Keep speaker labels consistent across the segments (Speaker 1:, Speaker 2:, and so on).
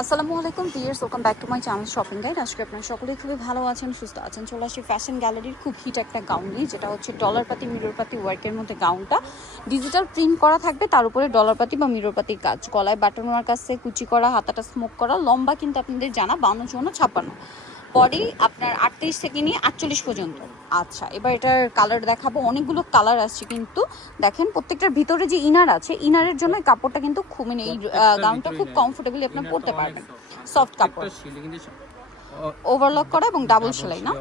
Speaker 1: আসসালামু আলাইকুম viewers welcome back to my channel shopping guide আজকে আপনারা সকলেই খুবই ভালো আছেন, সুস্থ আছেন। চলে আসি ফ্যাশন গ্যালারির খুব হিট একটা গাউন নিয়ে, যেটা হচ্ছে ডলার পাতি মিরর পাতি ওয়ার্কের মধ্যে গাউনটা ডিজিটাল প্রিন্ট করা থাকবে, তার উপরে ডলার পাতি বা মিরর পাতির কাজ গলায় বাটন ওয়ার্ক আছে, কুচি করা, হাতাটা স্মোক করা, লম্বা কিন্তু আপনাদের জানা, বান্ন, চুয়ান্ন, ছাপ্পান্ন। বডি আপনার আটত্রিশ থেকে নিয়ে আটচল্লিশ পর্যন্ত। আচ্ছা এবার এটার কালার দেখাবো। অনেকগুলো কালার আসছে কিন্তু। দেখেন প্রত্যেকটার ভিতরে যে ইনার আছে ইনারের জন্য কাপড়টা কিন্তু খুব মানে এই গাউনটা খুব কমফোর্টেবলি আপনার পরতে পারবেন। সফট কাপড়। ওভারলক করা এবং ডাবল সেলাই না?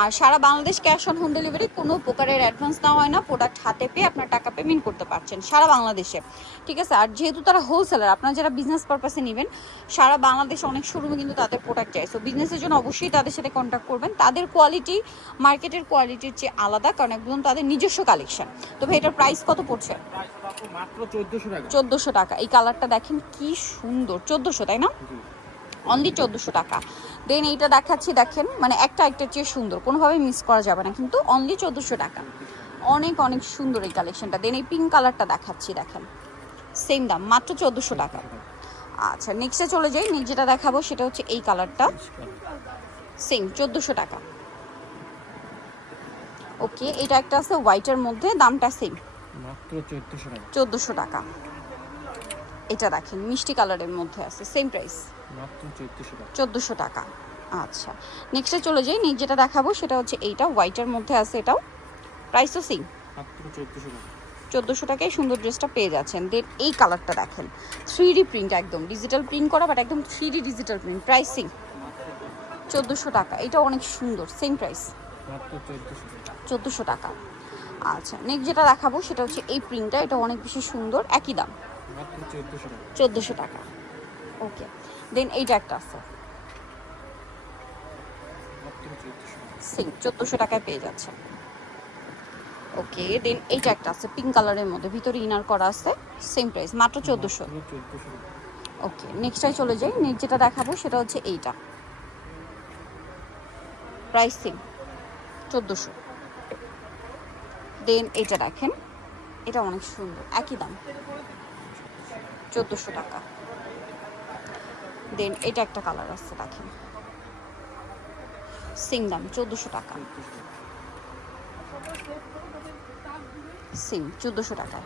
Speaker 1: আর সারা Bangladesh cash on home delivery কোনো প্রকারের অ্যাডভান্স নেওয়া হয় না প্রোডাক্ট হাতে পেয়ে আপনার টাকা পেমেন্ট করতে পারছেন সারা বাংলাদেশে। ঠিক আছে আর যেহেতু তারা হোলসেলার আপনারা যারা বিজনেস পারপাসে নেবেন সারা বাংলাদেশ অনেক শোরুমে কিন্তু তাদের প্রোডাক্ট চাই। সো বিজনেসের জন্য অবশ্যই তাদের সাথে কন্ট্যাক্ট করবেন। তাদের কোয়ালিটি মার্কেটের কোয়ালিটির চেয়ে আলাদা কারণ একদম তাদের নিজস্ব কালেকশন তবে এটার প্রাইস কত পড়ছে?
Speaker 2: চোদ্দশো টাকা।
Speaker 1: এই কালারটা দেখেন কি সুন্দর চোদ্দোশো তাই না। অনলি চোদ্দোশো টাকা। দেন এইটা দেখাচ্ছি দেখেন মানে একটা একটার চেয়ে সুন্দর কোনোভাবে মিস করা যাবে না কিন্তু অনলি চোদ্দোশো টাকা। অনেক অনেক সুন্দর এই কালেকশনটা দেন এই পিঙ্ক কালারটা দেখাচ্ছি দেখেন। সেম দাম মাত্র চোদ্দোশো টাকা। আচ্ছা নেক্সটে চলে যাই নেক্সট যেটা দেখাবো সেটা হচ্ছে এই কালারটা সেম চোদ্দোশো টাকা। ওকে এটা একটা আছে হোয়াইটের মধ্যে দামটা সেম
Speaker 2: মাত্র চোদ্দশো টাকা।
Speaker 1: চোদ্দোশো টাকা। এটা দেখেন মিষ্টি কালারের মধ্যে আছে সেম প্রাইস
Speaker 2: চোদ্দশো টাকা।
Speaker 1: আচ্ছা নেক্সটে চলে যাই। নেক্সট যেটা দেখাবো সেটা হচ্ছে এইটা হোয়াইটের মধ্যে আছে এটাও। প্রাইসও সেম
Speaker 2: চোদ্দশো টাকা।
Speaker 1: চোদ্দোশো টাকায় সুন্দর ড্রেসটা পেয়ে যাচ্ছেন। দেন এই কালারটা দেখেন। থ্রি ডি প্রিন্ট একদম। ডিজিটাল প্রিন্ট করা বাট একদম three D digital print pricing চোদ্দোশো টাকা। এটা অনেক সুন্দর। সেম প্রাইস
Speaker 2: চোদ্দশো টাকা।
Speaker 1: আচ্ছা নেক্সট যেটা দেখাবো সেটা হচ্ছে এই প্রিন্টটা এটা অনেক বেশি সুন্দর। একই দাম।
Speaker 2: মাত্র চোদ্দশো টাকা।
Speaker 1: চোদ্দোশো টাকা। ওকে দেন এইটা একটা আছে। সেম চোদ্দোশো টাকায় পেয়ে যাচ্ছে। ওকে দেন এইটা একটা আছে পিঙ্ক কালারের মধ্যে। ভিতরে ইনার করা আছে সেম প্রাইস মাত্র চোদ্দোশো। ওকে নেক্সটটাই চলে যাই। নেক্সট যেটা দেখাবো সেটা হচ্ছে এইটা। প্রাইস সেম চোদ্দোশো। দেন এইটা দেখেন, এটা অনেক সুন্দর, একই দাম। চোদ্দোশো টাকা। দেন এটা একটা কালার আছে, দেখেন। সেম দাম চোদ্দোশো টাকা। সেম
Speaker 2: চোদ্দোশো টাকা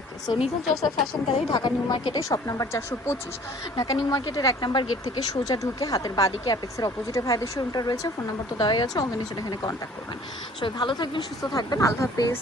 Speaker 1: okay so Nitul Joseph fashion gallery Dhaka new মার্কেটে শপ নাম্বার চারশো পঁচিশ। ঢাকা নিউ মার্কেটের এক নাম্বার গেট থেকে সোজা ঢুকে হাতের বাদিকে অ্যাপেক্সের অপোজিটে ভাইদের শোরুমটা রয়েছে। ফোন নাম্বার তো দেওয়াই আছে অনলাইনে সেটা এখানে কন্ট্যাক্ট করবেন। সবাই ভালো থাকবেন, সুস্থ থাকবেন। আল্লাহ হাফেজ।